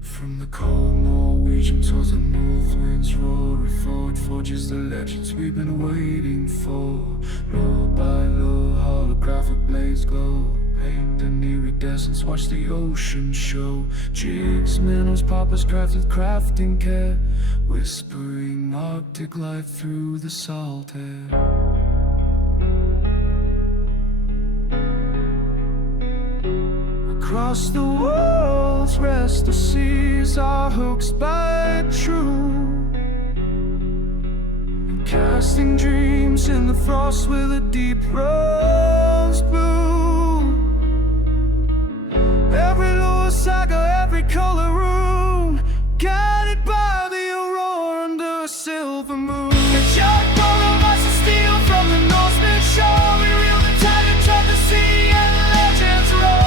From the cold Norwegian towards the north winds roar, FJORD forges the legends we've been waiting for. Law by law, holographic blades glow, paint and iridescence, watch the ocean show. Jigs, minnows, poppers crafted crafting care, whispering Arctic life through the salt air. Across the world's rest the seas, our hooks bite true, and casting dreams in the frost with a deep rose blue. Every lure saga, every color room, guided by the aurora under a silver moon. A giant ball of ice and steel from the Norseman shore, we reel the tide and tread the sea and legends roll.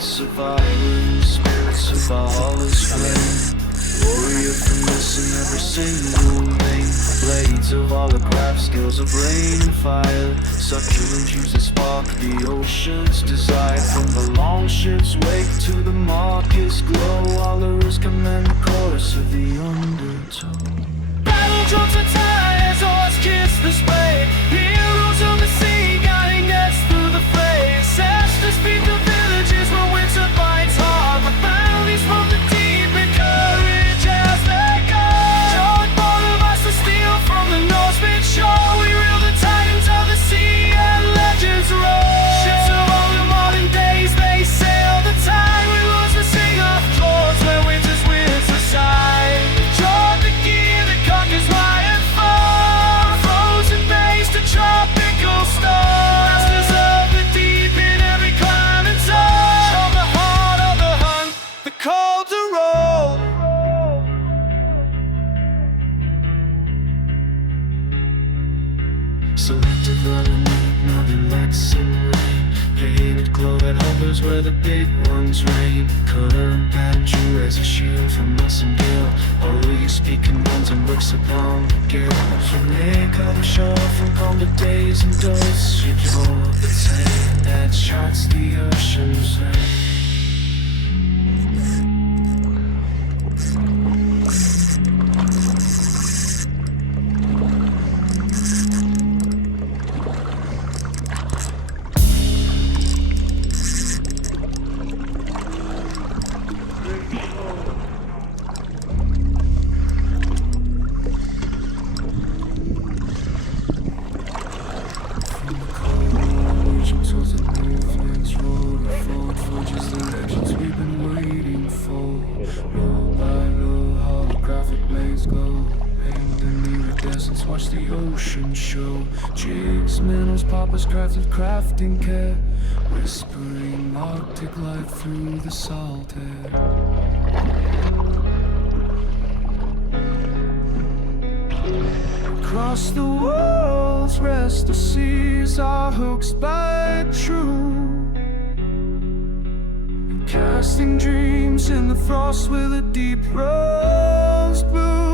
Survivors, spirits of Valhalla's flame, warrior from missing every single vein. Blades of holograph, skills of rain and fire, succulent juice that spark the ocean's desire. From the longship's wake to the market's glow, hollowers command the chorus of the undertow. Battle drums and ties, oars kiss the spray, heroes of the sea guiding nets through the fray. Ancestors feed the villages where winter bites hard, with bounties from the deep and courage as they go. Giant ball of ice and steel from the Norseman shore, we reel the titans of the sea and legends roll. Ships of all the modern days, they sail the tide, we lose the sing of chords where winter's winds aside. Draw the gear that conquers high and far, frozen base to tropical stars. Masters of the deep in every climb and zone, from the heart of the hunt, the call to roll. Selected learning, nothing lets in rain, painted glow that hovers where the big ones reign. Current battery as a shield from us and Gil, holy speaking ones and bricks upon the gale. From they cut shore from home to days and dust, you draw the chain that charts the ocean's red. Watch the ocean show. Jigs, minnows, poppers crafted crafting care, whispering Arctic life through the salt air. Across the world's rest the seas, our hooks bite true, and casting dreams in the frost with a deep rose blue.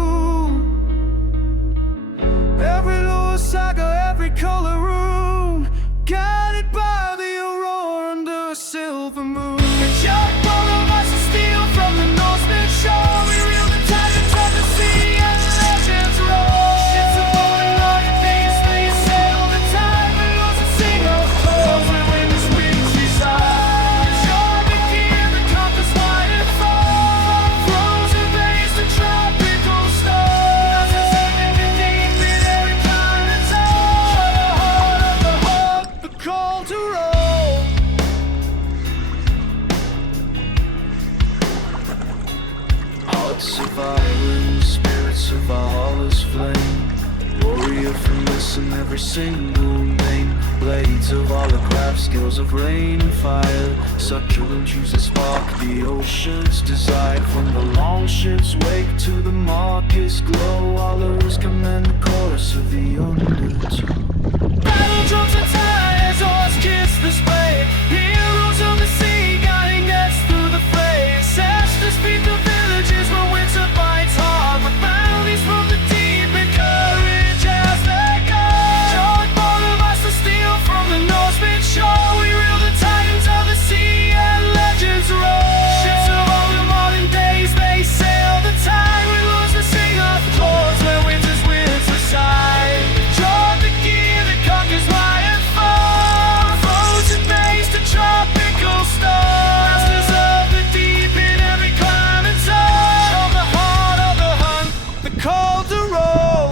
Every lure saga, every color room, guided by the aurora under a silver moon. A giant ball of ice and steel from the Norseman shore, we reel the tide and tread the sea and legends roll. Ships of all the Northern days, they sail the tide, we lose and sing of chords when winds speaks beside. Shore the gear that conquers light and far, frozen base to tropical stars. Call to roll. Hearts of iron, spirits of Valhalla's flame, missing every single name. Blades of holograph, skills of rain and fire. Succulent juice that spark the ocean's desire. From the long ship's wake to the market's glow, hollers command the chorus of the undertow. Battle drums and tires, oars kiss the spray. Heroes of the sea, guiding nets through the fray. Ancestors feed the villages when winter bites hard. With bounties from the deep and courage as they go. Joined born of us to steal from the Norsemen's shore. We reel the titans of the sea and legends roll. Ships of all the modern days, they sail the tide. We lose the sing of chords where winter's winds reside. Draw the gear that conquers light and fall. Frozen maze to tropical storms. Masters of the deep in every climb and zone. From the heart of the hunt, the call to roll.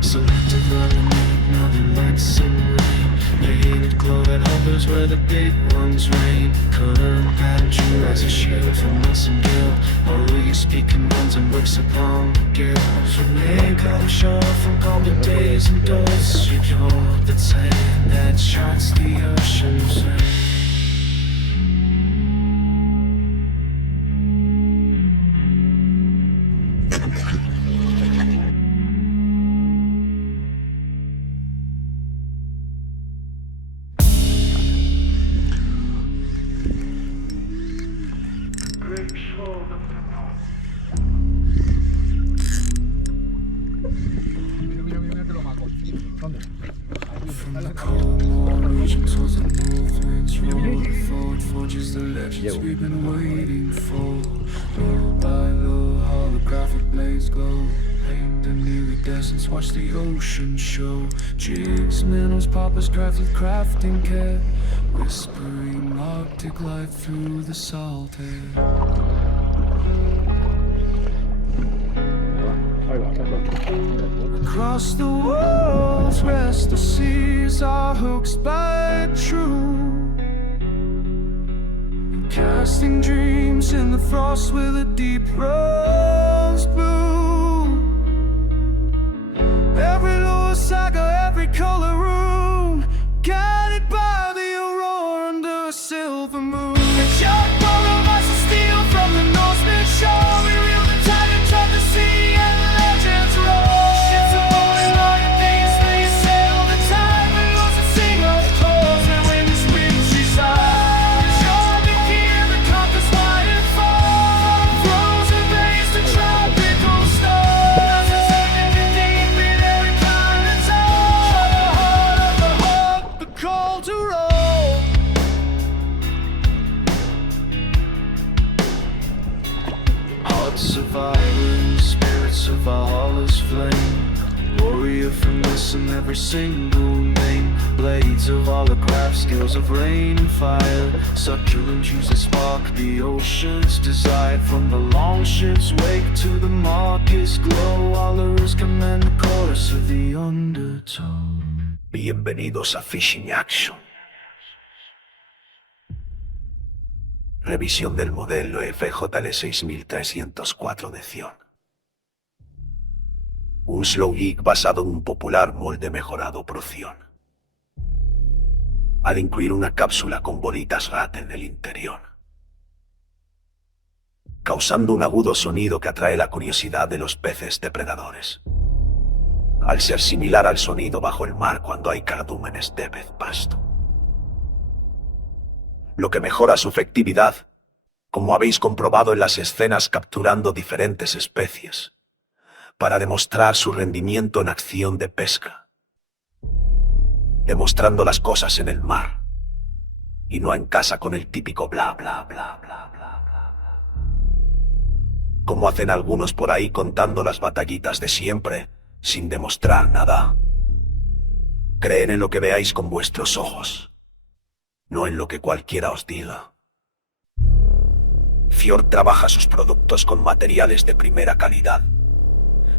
Selected lemonade, nothing like some rain. Painted glow that hovers where the big ones reign. Color and pattern true as a shield from Wilson Gill. Or you speaking guns and bricks upon gills. From lake shore from golden days and dust. You're the sand that charts the ocean's rain. From the cold war region towards the movements roll forward, forges the legends we've been waiting for. Little by little, holographic blades glow. Paint and iridescence, watch the ocean show. Jigs, minnows, poppers, craft with crafting care. Whispering Arctic life through the salt air. Across the world's restless seas, our hooks bite true. Casting dreams in the frost with a deep rose blue. Every lure saga, every color room, guided by the aurora under a silver moon. A sharp ball of ice and steel from the Norsemen's shore. We reel the tide and trap the sea and the legends roll. Of iron, spirits of Allah's flame. Warrior from missing every single name. Blades of holograph, skills of rain and fire. Succulent juice that spark the ocean's desire. From the long ship's wake to the market's glow, hollers command the chorus of the undertow. Bienvenidos a Fishing Action. Revisión del modelo FJL6304 JIG. Un slow jig basado en un popular molde mejorado Procion. Al incluir una cápsula con bolitas Rattle en el interior, causando un agudo sonido que atrae la curiosidad de los peces depredadores, al ser similar al sonido bajo el mar cuando hay cardúmenes de pez pasto. Lo que mejora su efectividad, como habéis comprobado en las escenas capturando diferentes especies, para demostrar su rendimiento en acción de pesca, demostrando las cosas en el mar, y no en casa con el típico bla bla bla bla bla bla bla, como hacen algunos por ahí contando las batallitas de siempre, sin demostrar nada. Creen en lo que veáis con vuestros ojos, no en lo que cualquiera os diga. FJORD trabaja sus productos con materiales de primera calidad.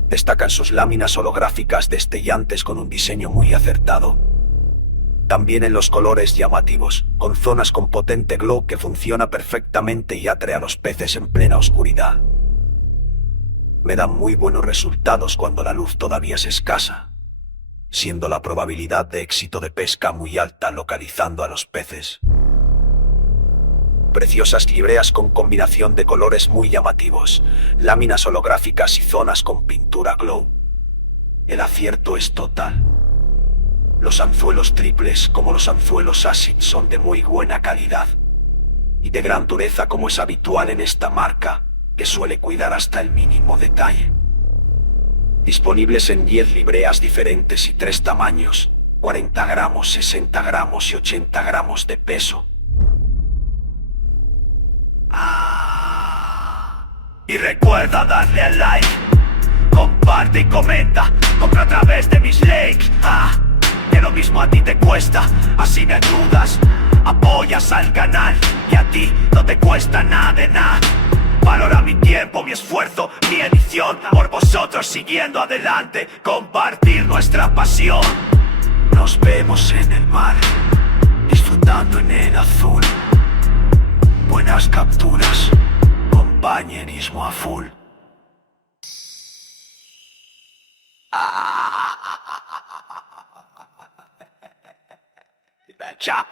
Destacan sus láminas holográficas destellantes con un diseño muy acertado. También en los colores llamativos, con zonas con potente glow que funciona perfectamente y atrae a los peces en plena oscuridad. Me dan muy buenos resultados cuando la luz todavía es escasa, siendo la probabilidad de éxito de pesca muy alta localizando a los peces. Preciosas libreas con combinación de colores muy llamativos, láminas holográficas y zonas con pintura glow. El acierto es total. Los anzuelos triples, como los anzuelos acid, son de muy buena calidad y de gran dureza, como es habitual en esta marca, que suele cuidar hasta el mínimo detalle. Disponibles en 10 libreas diferentes y 3 tamaños, 40 gramos, 60 gramos y 80 gramos de peso. Y recuerda darle al like, comparte y comenta, compra a través de mis links. Que lo mismo a ti te cuesta, así me ayudas, apoyas al canal y a ti no te cuesta nada de nada. Valora mi tiempo, mi esfuerzo, mi edición, por vosotros siguiendo adelante, compartir nuestra pasión. Nos vemos en el mar, disfrutando en el azul. Buenas capturas, compañerismo a full. Chao.